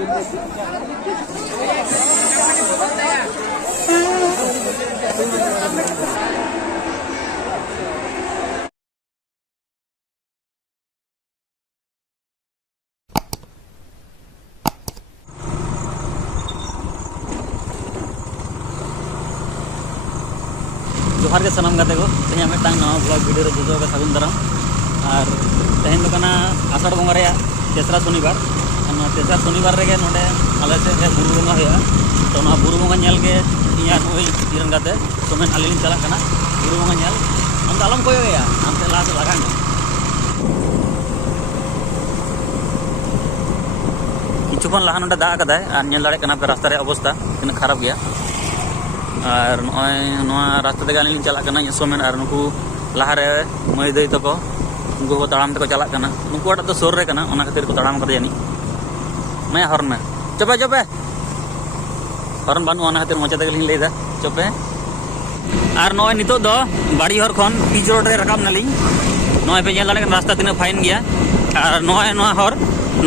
जोहार के सनम गाते को तेज मिट्टांग नवा ब्लॉग वीडियो रे जो सगुन दाराम और तेहन दो आषाढ़ बंगा रे तेसरा शनिवार तेसरा शनिवार रे नोडे आले से बुरु बंगा होया तो ना बुरु बंगा नेल के इया नोई इरन गाते सोमेन आलिन चला कना बुरु बंगा नेल हम आलम कोयो गया हम ते लास लगान किछुखन लहा नोडे दा कदाय और नेल दाड़े कना पे रास्ता रे अवस्था तीन खराब गया और नॉय रास्ता ते गाली चला कना सोमेन और नुकु लहारे मई दई तको उनको को ताड़ाम तको चला कना नुकु तो सोर रे कना ओना खातिर को ताड़ाम कर जानी मैं हॉर्न में चपे चपे हॉर्न बानु ओना खातिर मचा तक लेदा चपे और नॉय नितो दो बाड़ी हर खन पिच रोड रे रकाम नाली नॉय पे जेल रास्ता तीन फाइन गया और नॉय नॉय हर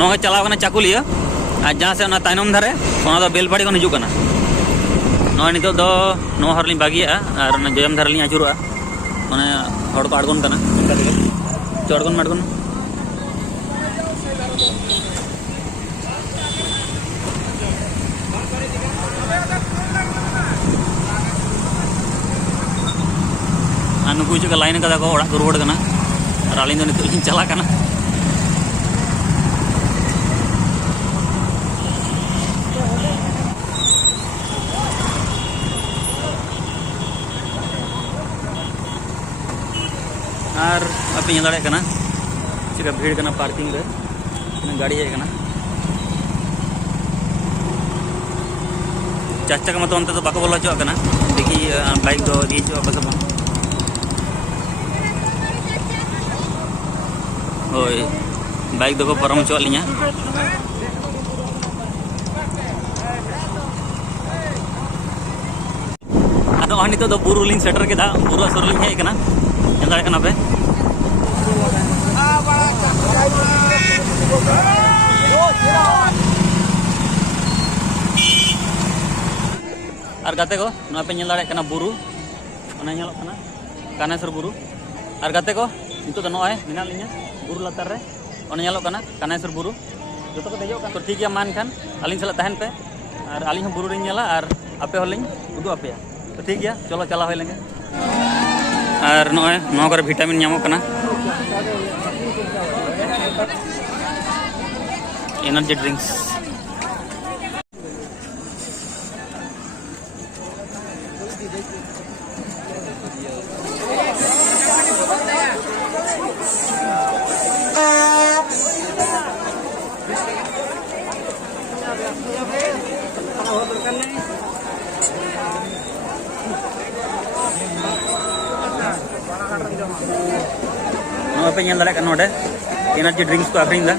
नॉय चलाव कना चाकुलिया और जहां से ओना ताइनम धारे ओना दो बेलबाड़ी को हिजु कना नॉय नितो दो नो हरली बागिया और जयम धारली आचुरा माने हड़ को आड़गोन कना उनका दिगे चढ़गोन मड़गोन नुकु चुका लाइन कदा को ओड़ा रुवाड़ कना और आलिन दो नितो लिन चला कना और आप दाड़े कना चिका भीड़ कना पार्किंग रे गाड़ी है कना चाचा का मत अंत तो बाको बोला चो कना देखी बाइक दो दी चो बस ओए बाइक दो को परम चो लिया आदो हनी तो बुरु लिंग सेटर के दा बुरु सर लिंग है कना दाड़े कना पे और गाते को ना पे दाड़े कना बुरु ओना नेलो कना कानेसर बुरु और गाते को नितो तो नॉय मिना लिया बुरु लतार रे ओना नेलो कना कानेसर बुरु जो को देजो तो ठीक गया मान खान आलिन सला तहन पे और आलिन हम बुरु रे नेला और आपे होलिन उदु आपे तो ठीक गया चलो चला होय लेंगे और नॉय नो करे विटामिन नामो कना एनर्जी ड्रिंक्स पे दाड़े नोडे एनर्जी ड्रिंक्स को आखरीन दा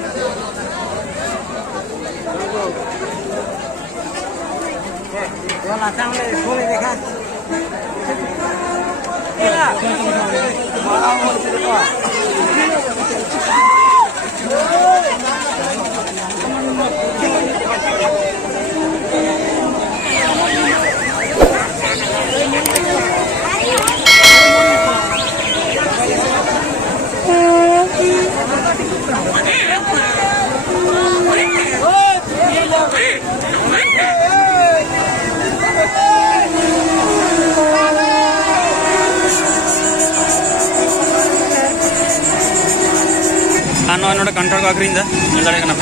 नोडे कंट्रोल को आखरीन दा दाड़े कना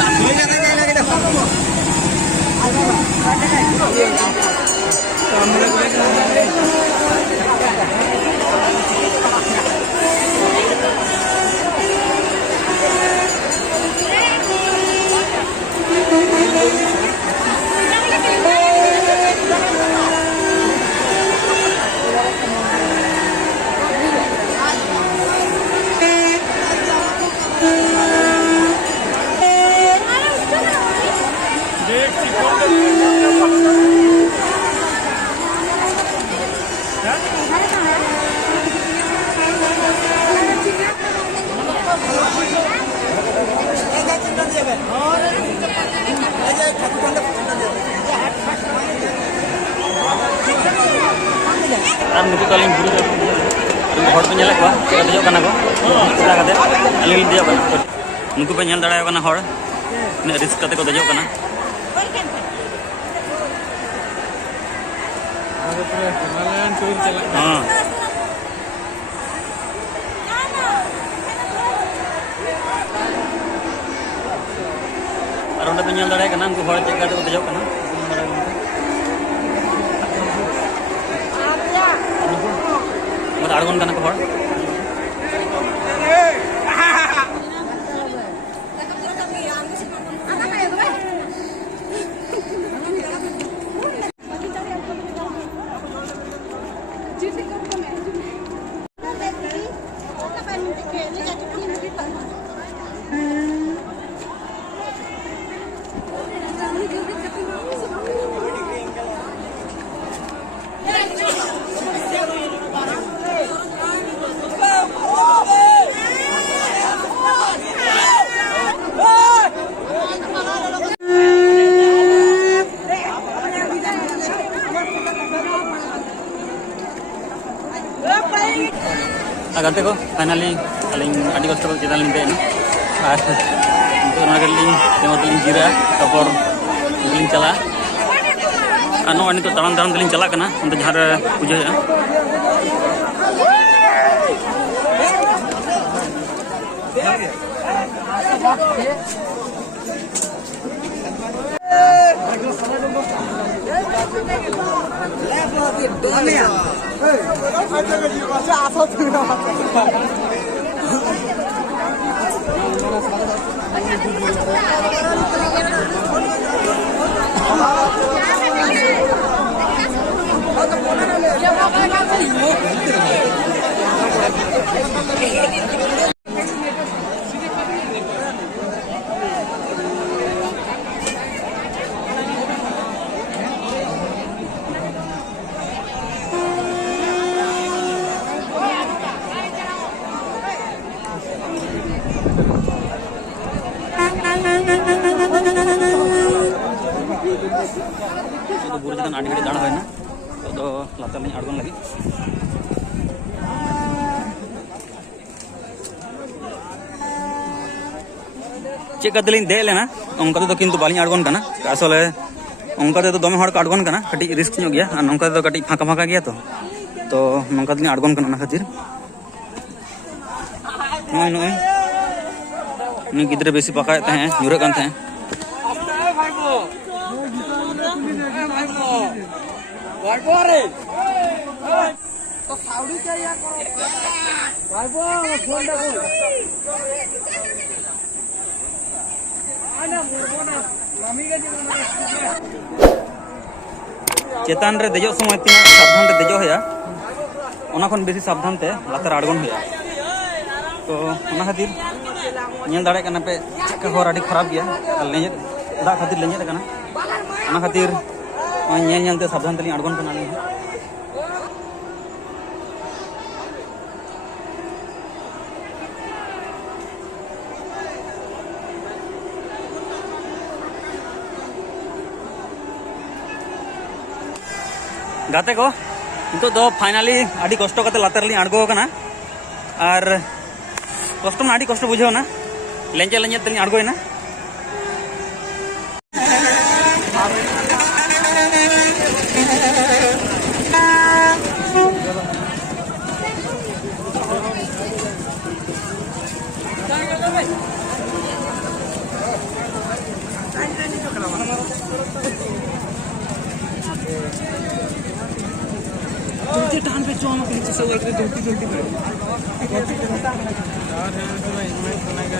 ᱱᱤᱛᱚᱜ ᱫᱚ ᱟᱹᱞᱤᱧ ᱵᱩᱨᱩ हर पे चले देजो कना को चला कते अली देजो कना उनको पे दाड़ा कना हर इन रिस्क कते को देजो कना हां और उन्हें पे दाड़ा कना उनको हर चेक कते को देजो कना मत आड़गोन कना को हर गाते को फाइनली अलिंग आड़ी कष्ट को चेतान लिंदे ना और तो ना गलिंग तेमतलिंग जीरा तपर लिंग चला अनो अनि तो तारन तारन लिंग चला कना उनते जहां रे पूजा है तो बुरु जगह आड़ी घड़ी दाड़ा होना तो लातार लिंग आड़गोन लगी चेक करते लिंग दे लेना उनका तो किंतु बालिंग आड़गोन कना असले उनका तो दमे हड़ आड़गोन कना कटी रिस्क ᱧᱚᱜ गया और नौका तो कटी फाका फाका गया तो नौका लिंग आड़गोन कना खातिर नय नय नी गिद्रे बेसी पकाए तहे जुरे कान तहे तो साउडी चाहिए भाईबो फोन देखो आना मुरबोना मामी के जीवन चेतान रे देजो समय तीन सावधान रे देजो होया ओना खन बेसी सावधान ते लातार आड़गोन होया तो ओना खातिर नेल दाड़े कना पे चक्का हर आड़ी खराब गया लेजे दा खातिर लेजे कना ओना खातिर नेल नेल ते सावधान तली आड़गोन कना ली गाते को नितो दो फाइनली आड़ी कष्ट कते लातार ली आड़गो कना और कष्ट में आड़ी कष्ट बुझो ना लेंजे लेंजे तली आड़गोय ना टान पे चोम के नीचे से एक जल्दी जल्दी कर यार है तो इनमें बनाएगा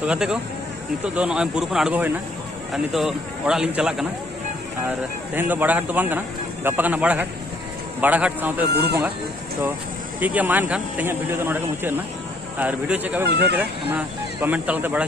तो गाते को नितो दो नय बुरु खन आड़गो होयना और नितो ओड़ा लिंग चला कना और तेहन दो बड़ा हाट तो बांग कना गप्पा कना बड़ा घाट साथे बुरु बंगा तो ठीक है मान खान तेज वीडियो तो नोड़े मुचाद ना और वीडियो चेक बुझे कमेंट तलाते बड़ा